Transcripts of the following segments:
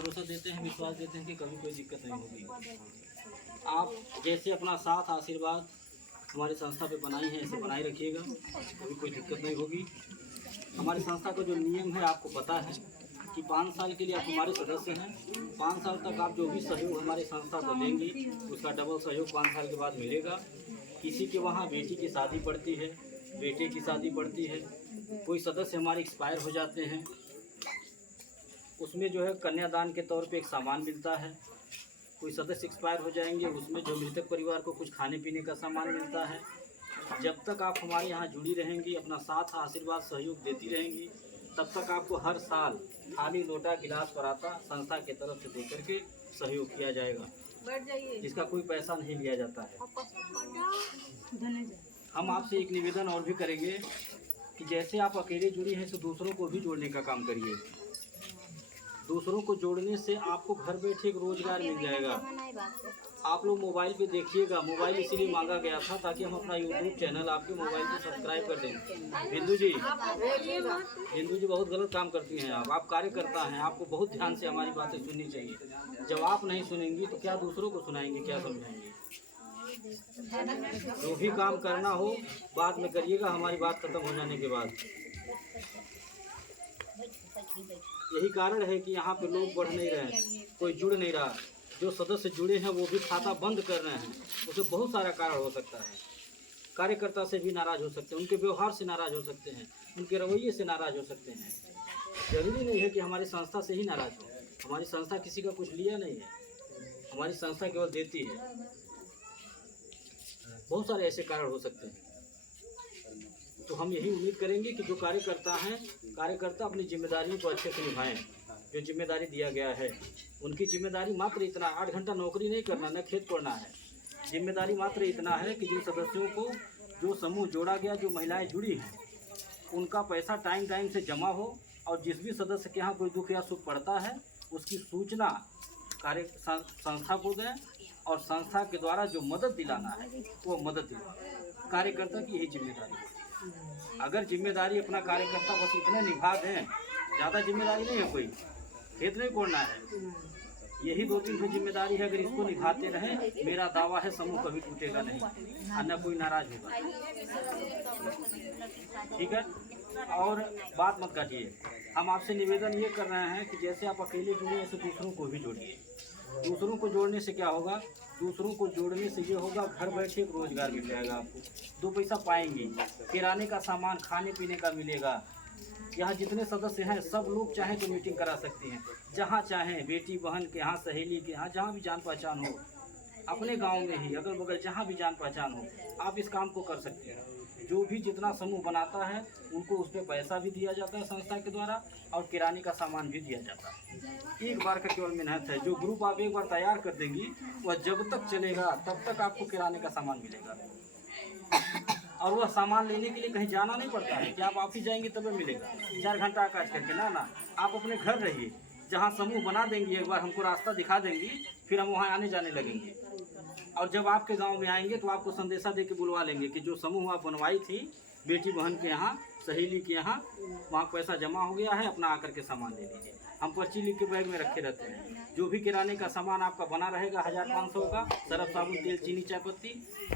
भरोसा देते हैं, विश्वास देते हैं कि कभी कोई दिक्कत नहीं होगी। आप जैसे अपना साथ आशीर्वाद हमारी संस्था पे बनाई है ऐसे बनाए रखिएगा, कभी कोई दिक्कत नहीं होगी। हमारी संस्था का जो नियम है आपको पता है कि 5 साल के लिए आप हमारे सदस्य हैं। 5 साल तक आप जो भी सहयोग हमारी संस्था को देंगी उसका डबल सहयोग 5 साल के बाद मिलेगा। किसी के वहाँ बेटी की शादी पड़ती है, बेटे की शादी पड़ती है, कोई सदस्य हमारे एक्सपायर हो जाते हैं, उसमें जो है कन्यादान के तौर पे एक सामान मिलता है। कोई सदस्य एक्सपायर हो जाएंगे उसमें जो मृतक परिवार को कुछ खाने पीने का सामान मिलता है। जब तक आप हमारे यहाँ जुड़ी रहेंगी, अपना साथ आशीर्वाद सहयोग देती रहेंगी, तब तक आपको हर साल थाली लोटा गिलास पराता संस्था की तरफ से देकर के सहयोग किया जाएगा, जिसका कोई पैसा नहीं लिया जाता है। हम आपसे एक निवेदन और भी करेंगे कि जैसे आप अकेले जुड़ी हैं तो दूसरों को भी जोड़ने का काम करिए। दूसरों को जोड़ने से आपको घर बैठे एक रोजगार मिल जाएगा। आप लोग मोबाइल पे देखिएगा, मोबाइल इसीलिए मांगा गया था ताकि हम अपना यूट्यूब चैनल आपके मोबाइल पे सब्सक्राइब कर दें। बिंदु जी बहुत गलत काम करती हैं आप कार्यकर्ता हैं, आपको बहुत ध्यान से हमारी बातें सुननी चाहिए। जब आप नहीं सुनेंगी तो क्या दूसरों को सुनाएंगे, क्या समझाएंगे। जो भी काम करना हो बाद में करिएगा, हमारी बात खत्म हो जाने के बाद। यही कारण है कि यहाँ पे लोग बढ़ नहीं रहे, कोई जुड़ नहीं रहा। जो सदस्य जुड़े हैं वो भी खाता बंद कर रहे हैं। उसमें बहुत सारा कारण हो सकता है। कार्यकर्ता से भी नाराज हो सकते हैं, उनके व्यवहार से नाराज हो सकते हैं, उनके रवैये से नाराज हो सकते हैं। जरूरी नहीं है कि हमारी संस्था से ही नाराज हो। हमारी संस्था किसी का कुछ लिया नहीं है, हमारी संस्था केवल देती है। बहुत सारे ऐसे कारण हो सकते हैं। तो हम यही उम्मीद करेंगे कि जो कार्यकर्ता हैं, कार्यकर्ता अपनी जिम्मेदारियों को अच्छे से निभाएं। जो जिम्मेदारी दिया गया है उनकी जिम्मेदारी मात्र इतना, 8 घंटा नौकरी नहीं करना, न खेत कोड़ना है। जिम्मेदारी मात्र इतना है कि जिन सदस्यों को जो समूह जोड़ा गया, जो महिलाएं जुड़ी हैं, उनका पैसा टाइम से जमा हो और जिस भी सदस्य के यहाँ कोई दुख या सुख पड़ता है उसकी सूचना संस्था को दें और संस्था के द्वारा जो मदद दिलाना है वो मदद दिलाए। कार्यकर्ता की यही जिम्मेदारी है। अगर जिम्मेदारी अपना कार्यकर्ता बस इतना निभा दें, ज़्यादा जिम्मेदारी नहीं है, कोई खेत नहीं कोड़ना है, यही 2-3 जिम्मेदारी है। अगर इसको निभाते रहें, मेरा दावा है समूह कभी टूटेगा नहीं और न कोई नाराज होगा। ठीक है, और बात मत काटिए। हम आपसे निवेदन ये कर रहे हैं कि जैसे आप अकेले जुड़े ऐसे दूसरों को भी जोड़िए। दूसरों को जोड़ने से क्या होगा, दूसरों को जोड़ने से ये होगा घर बैठे एक रोजगार मिल जाएगा, आपको 2 पैसा पाएंगे, किराने का सामान खाने पीने का मिलेगा। यहाँ जितने सदस्य हैं सब लोग चाहें तो मीटिंग करा सकते हैं, जहाँ चाहें, बेटी बहन के यहाँ, सहेली के यहाँ, जहाँ भी जान पहचान हो, अपने गांव में ही अगल बगल जहाँ भी जान पहचान हो, आप इस काम को कर सकते हैं। जो भी जितना समूह बनाता है उनको उस पर पैसा भी दिया जाता है संस्था के द्वारा और किराने का सामान भी दिया जाता है। एक बार का केवल मेहनत है। जो ग्रुप आप एक बार तैयार कर देंगी वह जब तक चलेगा तब तक आपको किराने का सामान मिलेगा। और वह सामान लेने के लिए कहीं जाना नहीं पड़ता है कि आप ऑफिस जाएंगे तब मिलेगा 4 घंटा काज करके, ना, आप अपने घर रहिए। जहाँ समूह बना देंगी, एक बार हमको रास्ता दिखा देंगी, फिर हम वहाँ आने जाने लगेंगे। और जब आपके गांव में आएंगे तो आपको संदेशा दे के बुलवा लेंगे कि जो समूह आप बनवाई थी बेटी बहन के यहाँ, सहेली के यहाँ, वहाँ पैसा जमा हो गया है, अपना आकर के सामान ले लीजिए। हम पर्ची लिख के बैग में रखे रहते हैं। जो भी किराने का सामान आपका बना रहेगा 1500 का, सर्फ साबुन तेल चीनी चाय पत्ती,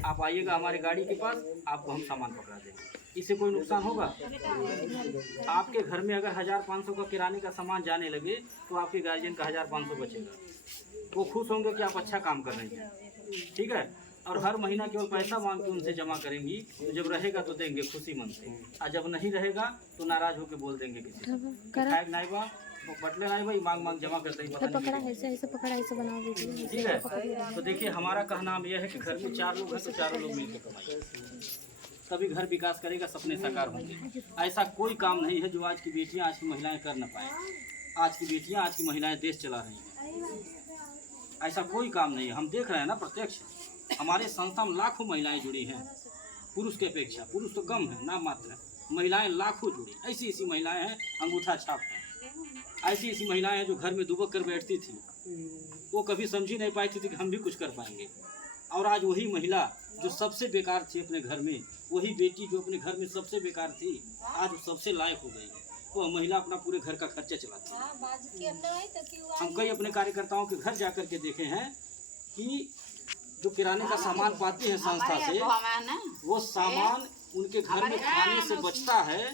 आप आइएगा हमारे गाड़ी के पास, आपको हम सामान पकड़ा देंगे। इससे कोई नुकसान होगा? आपके घर में अगर 1500 का किराने का सामान जाने लगे तो आपके गार्जियन का 1500 बचेगा। वो खुश होंगे कि आप अच्छा काम कर रही हैं। ठीक है, और हर महीना केवल पैसा मांग के उनसे जमा करेंगी, तो जब रहेगा तो देंगे खुशी मन से, और जब नहीं रहेगा तो नाराज होकर बोल देंगे किसी नाइबा बटले नाइबा मांग जमा करते ही ठीक है। तो देखिए, हमारा कहना यह है कि घर में 4 लोग हैं तो 4 लोग मिलकर कमाएं, तभी घर विकास करेगा, सपने साकार होंगे। ऐसा कोई काम नहीं है जो आज की बेटियां, आज की महिलाएं कर न पाए। आज की बेटियां, आज की महिलाएं देश चला रही हैं। ऐसा कोई काम नहीं है, हम देख रहे हैं ना प्रत्यक्ष। हमारे संस्था में लाखों महिलाएं जुड़ी हैं, पुरुष की अपेक्षा। पुरुष तो कम है, नाम मात्र है, महिलाएं लाखों जुड़ी। ऐसी महिलाएं हैं, अंगूठा छाप हैं। ऐसी महिलाएं हैं जो घर में दुबक कर बैठती थी, वो कभी समझ नहीं पाती थी कि हम भी कुछ कर पाएंगे। और आज वही महिला जो सबसे बेकार थी अपने घर में, वही बेटी जो अपने घर में सबसे बेकार थी, आज वो सबसे लायक हो गई है। महिला अपना पूरे घर का खर्चा चलाती है। हम कई अपने कार्यकर्ताओं के घर जाकर के देखे हैं कि जो किराने का सामान पाते हैं संस्था से, वो सामान उनके घर में खाने से बचता है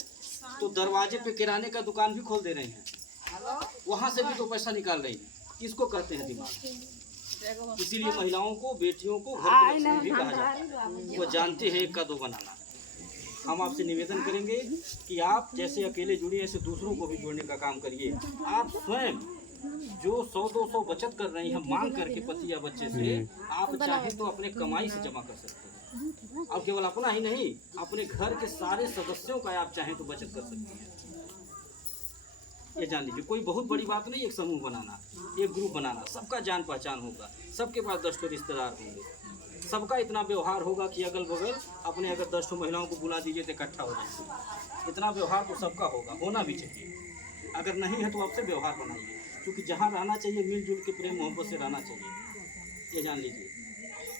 तो दरवाजे पे किराने का दुकान भी खोल दे रहे हैं, वहाँ से भी तो पैसा निकाल रही है। इसको कहते हैं दिमाग। इसीलिए महिलाओं को, बेटियों को घर की लक्ष्मी भी कहा जाता है। वो जानते हैं एक का दो बनाना। हम आपसे निवेदन करेंगे कि आप जैसे अकेले जुड़िए, ऐसे दूसरों को भी जोड़ने का काम करिए। आप स्वयं जो 100-200 बचत कर रही हैं मांग करके पति या बच्चे से, आप चाहे तो अपने कमाई से जमा कर सकते हैं। और केवल अपना ही नहीं, अपने घर के सारे सदस्यों का आप चाहें तो बचत कर सकते हैं। ये जान लीजिए, कोई बहुत बड़ी बात नहीं। एक समूह बनाना, एक ग्रुप बनाना, सबका जान पहचान होगा, सबके पास 10 रिश्तेदार होंगे, सबका इतना व्यवहार होगा कि अगल बगल अपने अगर 10 महिलाओं को बुला दीजिए तो इकट्ठा हो जाएंगे। इतना व्यवहार तो सबका होगा, होना भी चाहिए। अगर नहीं है तो आपसे व्यवहार बनाइए, क्योंकि जहाँ रहना चाहिए मिलजुल के प्रेम मोहब्बत से रहना चाहिए। ये जान लीजिए,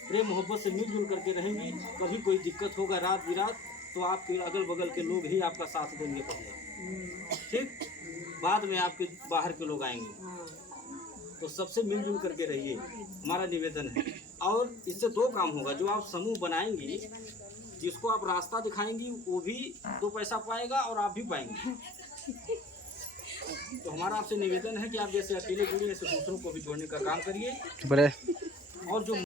प्रेम मोहब्बत से मिलजुल करके रहेंगी, कभी कोई दिक्कत होगा रात बिरात तो आपके अगल बगल के लोग ही आपका साथ देंगे पहले, ठीक, बाद में आपके बाहर के लोग आएंगे। तो सबसे मिलजुल करके रहिए, हमारा निवेदन है। और इससे 2 काम होगा, जो आप समूह बनाएंगी, जिसको आप रास्ता दिखाएंगी वो भी 2 पैसा पाएगा और आप भी पाएंगे। तो हमारा आपसे निवेदन है कि आप जैसे अकेले जुड़िए, ऐसे दूसरों को भी जोड़ने का काम करिए। और जो